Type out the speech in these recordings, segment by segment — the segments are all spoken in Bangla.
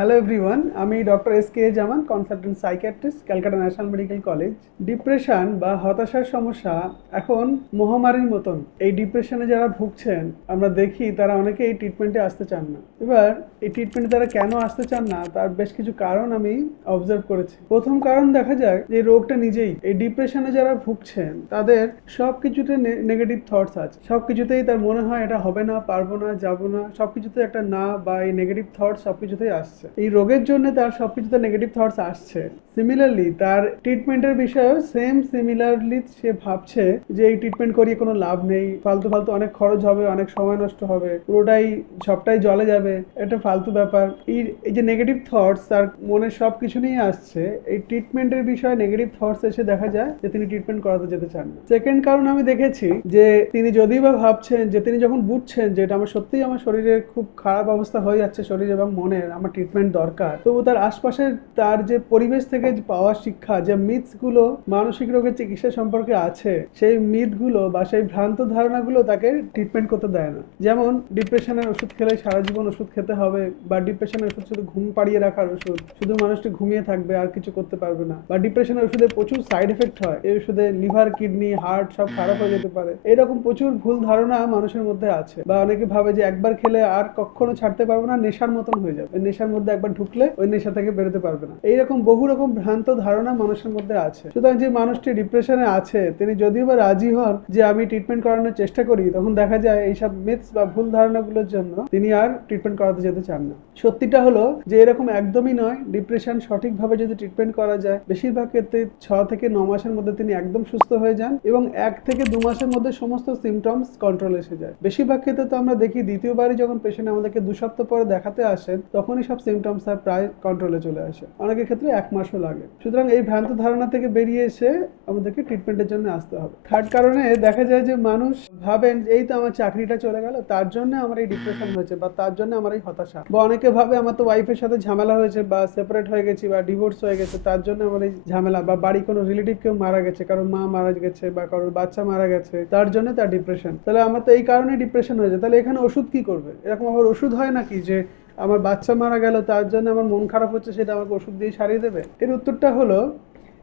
হ্যালো এভরিওয়ান আমি doctor S K Zaman consultant psychiatrist Calcutta national medical college depression বা হতাশার সমস্যা এখন মহামারীর মতন। এই ডিপ্রেশনে যারা ভুগছেন, আমরা দেখি তারা অনেকে এই ট্রিটমেন্টে আসতে চান না। এবার, এই ট্রিটমেন্টে তারা কেন আসতে চান না, তার বেশ কিছু কারণ আমি অবজার্ভ করেছি। প্রথম কারণ দেখা যায় যে রোগটা নিজেই। এই ডিপ্রেশনে যারা ভুগছেন, তাদের সব কিছুতে নেগেটিভ থটস আছে। সব কিছুতেই তার মনে হয় এটা হবে না, পারব না, যাব না। সব কিছুতে একটা না বা এই নেগেটিভ থটস সব কিছুতেই আসছে। এই রোগের জন্য তার সবকিছুতে নেগেটিভ থটস আসছে। সিমিলারলি তার ট্রিটমেন্টের বিষয়েও সেম সিমিলারলি সে ভাবছে যে এই ট্রিটমেন্ট করিয়ে কোনো লাভ নেই। ফালতু ফালতু অনেক খরচ হবে, অনেক সময় নষ্ট হবে, পুরোটাই সবটাই জলে যাবে, এটা ফালতু ব্যাপার। এই এই যে নেগেটিভ থটস তার মনে সব কিছু নিয়ে আসছে, এই ট্রিটমেন্টের বিষয়ে নেগেটিভ থটস এসে দেখা যায় যে তিনি ট্রিটমেন্ট করাতে যেতে চান না। সেকেন্ড কারণ আমি দেখেছি যে তিনি যদি বা ভাবছেন যে তিনি যখন বুঝছেন যে এটা আমার সত্যিই আমার শরীরের খুব খারাপ অবস্থা হয়ে যাচ্ছে শরীর এবং মনের, আমার ট্রিটমেন্ট দরকার, তবু তার আশপাশের তার যে পরিবেশ থেকে যে পাওয়া শিক্ষা, যে মিথসগুলো মানসিক রোগের চিকিৎসা সম্পর্কে আছে, সেই মিথগুলো বা সেই ভ্রান্ত ধারণাগুলো তাকে ট্রিটমেন্ট করতে দেয় না। যেমন ডিপ্রেশনের ওষুধ খেলে সারা জীবন ওষুধ খেতে হবে বা ডিপ্রেশনের ওষুধ শুধু ঘুম পাড়িয়ে রাখার ওষুধ, শুধু মানুষটি ঘুমিয়ে থাকবে আর কিছু করতে পারবে না। বা ডিপ্রেশনের ওষুধে প্রচুর সাইড এফেক্ট হয়। এই ওষুধে লিভার কিডনি হার্ট সব খারাপ হয়ে যেতে পারে। এরকম প্রচুর ভুল ধারণা মানুষের মধ্যে আছে বা অনেকে ভাবে যে একবার খেলে আর কখনো ছাড়তে পারব না, নেশার মতন হয়ে যাবে। নেশার মধ্যে একবার ঢুকলে ওই নেশা থেকে বেরোতে পারবে না। এইরকম বহু রকম ভ্রান্ত ধারণা মানুষের মধ্যে আছে। সুতরাং যে মানুষটি ডিপ্রেশনে আছে, তিনি যদিও বা রাজি হন যে আমি ট্রিটমেন্ট করানোর চেষ্টা করি, তখন দেখা যায় এইসব মিথস বা ভুল ধারণাগুলোর জন্য তিনি আর ট্রিটমেন্ট করাতে যেতে চান না। সত্যিটা হলো যে এরকম একদমই নয়। ডিপ্রেশন সঠিকভাবে যদি ট্রিটমেন্ট করা যায়, বেশিরভাগ ক্ষেত্রে ছ থেকে ন মাসের মধ্যে তিনি একদম সুস্থ হয়ে যান এবং এক থেকে দু মাসের মধ্যে সমস্ত সিমটমস কন্ট্রোল এসে যায়। বেশিরভাগ ক্ষেত্রে তো আমরা দেখি, দ্বিতীয়বারই যখন পেশেন্ট আমাদেরকে দু সপ্তাহ পরে দেখাতে আসেন, তখনই সব সিমটমস তার প্রায় কন্ট্রোলে চলে আসে। অনেকের ক্ষেত্রে এক মাসও লাগে। সুতরাং এই ভ্রান্ত ধারণা থেকে বেরিয়ে এসে আমাদেরকে ট্রিটমেন্টের জন্য আসতে হবে। থার্ড কারণে দেখা যায় যে মানুষ ভাবেন, এই তো আমার চাকরিটা চলে গেল, তার জন্য আমার এই ডিপ্রেশন হয়েছে বা তার জন্য আমার এই হতাশা। বা অনেকে ভাবে, আমার তো ওয়াইফের সাথে ঝামেলা হয়েছে বা সেপারেট হয়ে গেছি বা ডিভোর্স হয়ে গেছে, তার জন্য আমার এই ঝামেলা। বা বাড়ি কোনো রিলেটিভ কেউ মারা গেছে, কারোর মা মারা গেছে বা কারোর বাচ্চা মারা গেছে, তার জন্য তার ডিপ্রেশন তাহলে আমার তো এই কারণে ডিপ্রেশন হয়েছে। তাহলে এখানে ওষুধ কি করবে? এরকম আবার ওষুধ হয় নাকি যে আমার বাচ্চা মারা গেল, তার জন্য আমার মন খারাপ হচ্ছে, সেটা আমাকে ওষুধ দিয়ে সারিয়ে দেবে। এর উত্তরটা হলো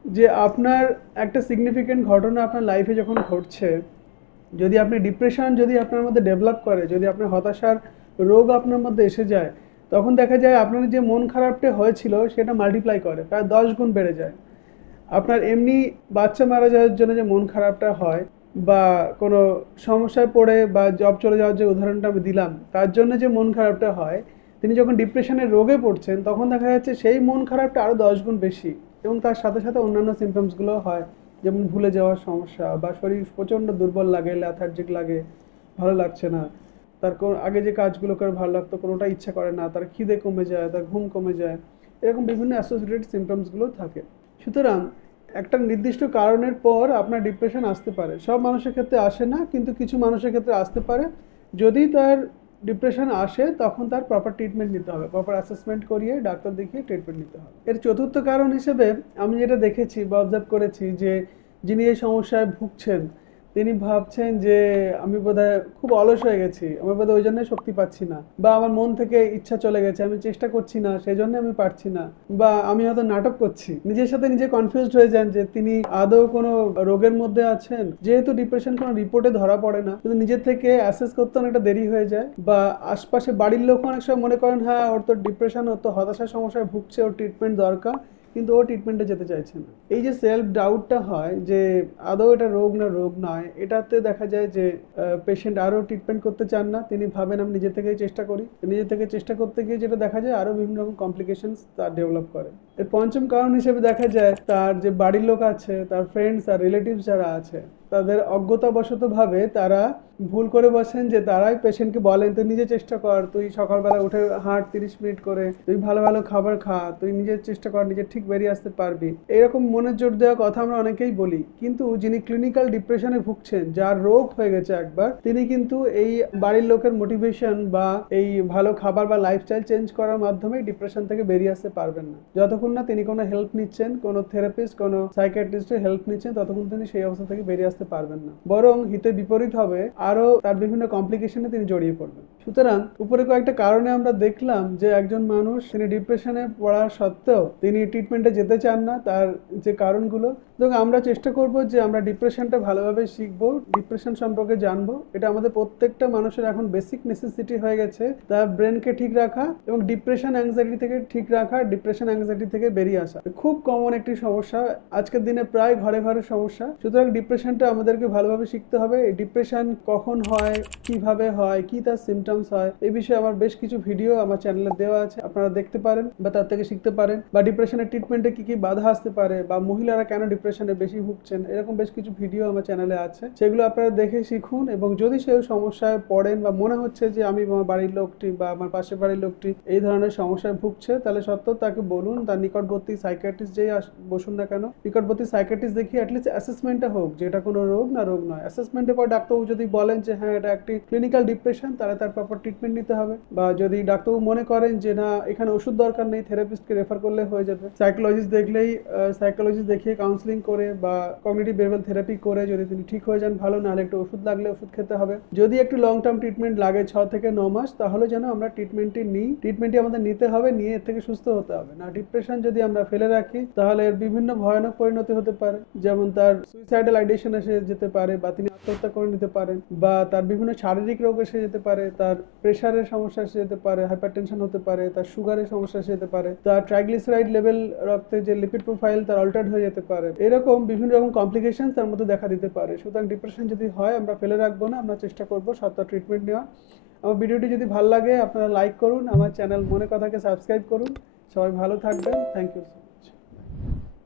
যে আপনার একটা সিগনিফিকেন্ট ঘটনা আপনার লাইফে যখন ঘটছে, যদি আপনি ডিপ্রেশন যদি আপনার মধ্যে ডেভেলপ করে, যদি আপনার হতাশার রোগ আপনার মধ্যে এসে যায়, তখন দেখা যায় আপনার যে মন খারাপটা হয়েছিল, সেটা মাল্টিপ্লাই করে, প্রায় দশ গুণ বেড়ে যায়। আপনার এমনি বাচ্চা মারা যাওয়ার জন্য যে মন খারাপটা হয়, বা কোনো সমস্যায় পড়ে, বা জব চলে যাওয়ার যে উদাহরণটা আমি দিলাম, তার জন্য যে মন খারাপটা হয় তিনি যখন ডিপ্রেশনের রোগে পড়ছেন, তখন দেখা যাচ্ছে সেই মন খারাপটা আরও দশ গুণ বেশি এবং তার সাথে সাথে অন্যান্য সিমটমসগুলো হয়। যেমন ভুলে যাওয়ার সমস্যা বা শরীর প্রচণ্ড দুর্বল লাগে ল্যাথার্জিক লাগে, ভালো লাগছে না। তার আগে যে কাজগুলো করে ভালো লাগতো, কোনোটা ইচ্ছা করে না, তার খিদে কমে যায়, তার ঘুম কমে যায়, এরকম বিভিন্ন অ্যাসোসিয়েটেড সিমটমসগুলো থাকে। সুতরাং একটা নির্দিষ্ট কারণের পর আপনার ডিপ্রেশন আসতে পারে। সব মানুষের ক্ষেত্রে আসে না, কিন্তু কিছু মানুষের ক্ষেত্রে আসতে পারে। যদি তার ডিপ্রেশন আসে, তখন তার প্রপার ট্রিটমেন্ট নিতে হবে। প্রপার অ্যাসেসমেন্ট করিয়ে ডাক্তার দেখিয়ে ট্রিটমেন্ট নিতে হবে। এর চতুর্থ কারণ হিসেবে আমি যেটা দেখেছি বা অবজার্ভ করেছি যে, যিনি এই সমস্যায় ভুগছেন তিনি ভাবছেন যে আমি বোধহয় খুব অলস হয়ে গেছি, আমি বোধহয় ওই জন্যই শক্তি পাচ্ছি না। বা আমার মন থেকে ইচ্ছা চলে গেছে, আমি চেষ্টা করছি না সেই জন্য আমি পারছি না। বা আমি হয়তো নাটক করছি। নিজের সাথে নিজে কনফিউজড হয়ে যান যে তিনি আদৌ কোনো রোগের মধ্যে আছেন। যেহেতু ডিপ্রেশন কোনো রিপোর্টে ধরা পড়ে না, কিন্তু নিজের থেকে অ্যাসেস করতে অনেকটা দেরি হয়ে যায়। বা আশপাশে বাড়ির লোক অনেক সময় মনে করেন হ্যাঁ ওর তো ডিপ্রেশন ওর তো হতাশার সমস্যায় ভুগছে, ওর ট্রিটমেন্ট দরকার। কিন্তু ও ট্রিটমেন্টে যেতে চাইছে না। এই যে সেলফ ডাউটটা হয় যে আদৌ এটা রোগ না রোগ নয়, এটাতে দেখা যায় যে পেশেন্ট আরও ট্রিটমেন্ট করতে চান না, তিনি ভাবেন, আমি নিজে থেকেই চেষ্টা করি। নিজে থেকে চেষ্টা করতে গিয়ে যেটা দেখা যায় আরও বিভিন্ন রকম কমপ্লিকেশনস তার ডেভেলপ করে। এর পঞ্চম কারণ হিসেবে দেখা যায় তার যে বাড়ির লোক আছে, তার ফ্রেন্ডস আর রিলেটিভস যারা আছে, তাদের অজ্ঞতাবশতভাবে তারা ভুল করে বসেন যে তারাই পেশেন্টকে বলেন, তুই নিজে চেষ্টা কর, তুই সকালবেলা উঠে হাঁট তিরিশ মিনিট করে, তুই ভালো ভালো খাবার খা, তুই নিজের চেষ্টা কর, নিজে ঠিক বেরিয়ে আসতে পারবি। এরকম মনের জোর দেওয়া কথা আমরা অনেকেই বলি, কিন্তু যিনি ক্লিনিক্যাল ডিপ্রেশনে ভুগছেন, যার রোগ হয়ে গেছে একবার, তিনি কিন্তু এই বাড়ির লোকের মোটিভেশন বা এই ভালো খাবার বা লাইফস্টাইল চেঞ্জ করার মাধ্যমে ডিপ্রেশন থেকে বেরিয়ে আসতে পারবেন না। যতক্ষণ না তিনি কোনো হেল্প নিচ্ছেন, কোনো থেরাপিস্ট কোনো সাইকিয়াট্রিস্টের হেল্প নিচ্ছেন, ততক্ষণ তিনি সেই অবস্থা থেকে বেরিয়ে আসতে পারবেন না। বরং হিতে বিপরীত হবে, আরও তার বিভিন্ন কমপ্লিকেশনে তিনি জড়িয়ে পড়বেন। সুতরাং উপরে কয়েকটা কারণে আমরা দেখলাম যে একজন মানুষ, তিনি ডিপ্রেশনে পড়া সত্ত্বেও তিনি ট্রিটমেন্টে যেতে চান না, তার যে কারণগুলো এবং আমরা চেষ্টা করব যে আমরা ডিপ্রেশনটা ভালোভাবে শিখব, ডিপ্রেশন সম্পর্কে জানব। এটা আমাদের প্রত্যেকটা মানুষের এখন বেসিক নেসেসিটি হয়ে গেছে তার ব্রেনকে ঠিক রাখা এবং ডিপ্রেশন অ্যাংজাইটি থেকে ঠিক রাখা ডিপ্রেশন অ্যাংজাইটি থেকে বেরিয়ে আসা। খুব কমন একটি সমস্যা, আজকের দিনে প্রায় ঘরে ঘরে সমস্যা। সুতরাং ডিপ্রেশনটা আমাদেরকে ভালোভাবে শিখতে হবে। ডিপ্রেশন কখন হয়, কীভাবে হয়, কি তার সিমটমস হয়, এই বিষয়ে আমার বেশ কিছু ভিডিও আমার চ্যানেলে দেওয়া আছে, আপনারা দেখতে পারেন বা তার থেকে শিখতে পারেন। বা ডিপ্রেশনের ট্রিটমেন্টে কি কি বাধা আসতে পারে বা মহিলারা কেন ডিপ্রেশনে বেশি ভুগছেন, এরকম বেশ কিছু ভিডিও আমার চ্যানেলে আছে। সেগুলো আপনারা দেখে শিখুন এবং যদি সেই সমস্যায় পড়েন বা মনে হচ্ছে যে আমি আমার বাড়ির লোকটি বা আমার পাশের বাড়ির লোকটি এই ধরনের সমস্যায় ভুগছে, তাহলে সত্ত্বেও তাকে বলুন, তার নিকটবর্তী সাইকিয়াট্রিস্ট যেই বসুন না কেন, নিকটবর্তী সাইকিয়াট্রিস্ট দেখিয়ে অ্যাটলিস্ট অ্যাসেসমেন্টটা হোক, যে এটা কোনো রোগ না রোগ নয়। অ্যাসেসমেন্টের পর ডাক্তারবাবু যদি বলেন যে হ্যাঁ এটা একটি ক্লিনিক্যাল ডিপ্রেশন তাহলে তার প্রপার ট্রিটমেন্ট নিতে হবে। বা যদি ডাক্তারবাবু মনে করেন যে না, এখানে ওষুধ দরকার নেই থেরাপিস্টকে রেফার করলে হয়ে যাবে। সাইকোলজিস্ট দেখলেই সাইকোলজিস্ট দেখিয়ে কাউন্সিলিং করে বা কমিউনিটি বেরবেল থেরাপি করে যদি তিনি ঠিক হয়ে যান, ভালো, নাহলে একটু ওষুধ লাগলে ওষুধ খেতে হবে। যদি একটু লং টার্ম ট্রিটমেন্ট লাগে ছ থেকে ন মাস, তাহলে যেন আমরা ট্রিটমেন্টটি নিই। ট্রিটমেন্টটি আমাদের নিতে হবে, নিয়ে এর থেকে সুস্থ হতে হবে। না ডিপ্রেশন যদি আমরা ফেলে রাখি, তাহলে এর বিভিন্ন ভয়ানক পরিণতি হতে পারে। যেমন তার সুইসাইডাল আইডিয়েশন এসে যেতে পারে বা তিনি আত্মহত্যা করে নিতে পারেন বা তার বিভিন্ন শারীরিক রোগ এসে যেতে পারে, তার প্রেশারের সমস্যা এসে যেতে পারে হাইপারটেনশন হতে পারে, তার সুগারের সমস্যা এসে যেতে পারে, তার ট্রাইগ্লিসারাইড লেভেল রক্তে যে লিপিড প্রোফাইল তার অল্টার্ড হয়ে যেতে পারে। এরকম বিভিন্ন রকম কমপ্লিকেশন তার মধ্যে দেখা দিতে পারে। সুতরাং ডিপ্রেশন যদি হয়, আমরা ফেলে রাখব না, আমরা চেষ্টা করব সত্য ট্রিটমেন্ট নেওয়া আমার ভিডিওটি যদি ভালো লাগে, আপনারা লাইক করুন, আমার চ্যানেল মনে কথাকে সাবস্ক্রাইব করুন। সবাই ভালো থাকবেন। Thank you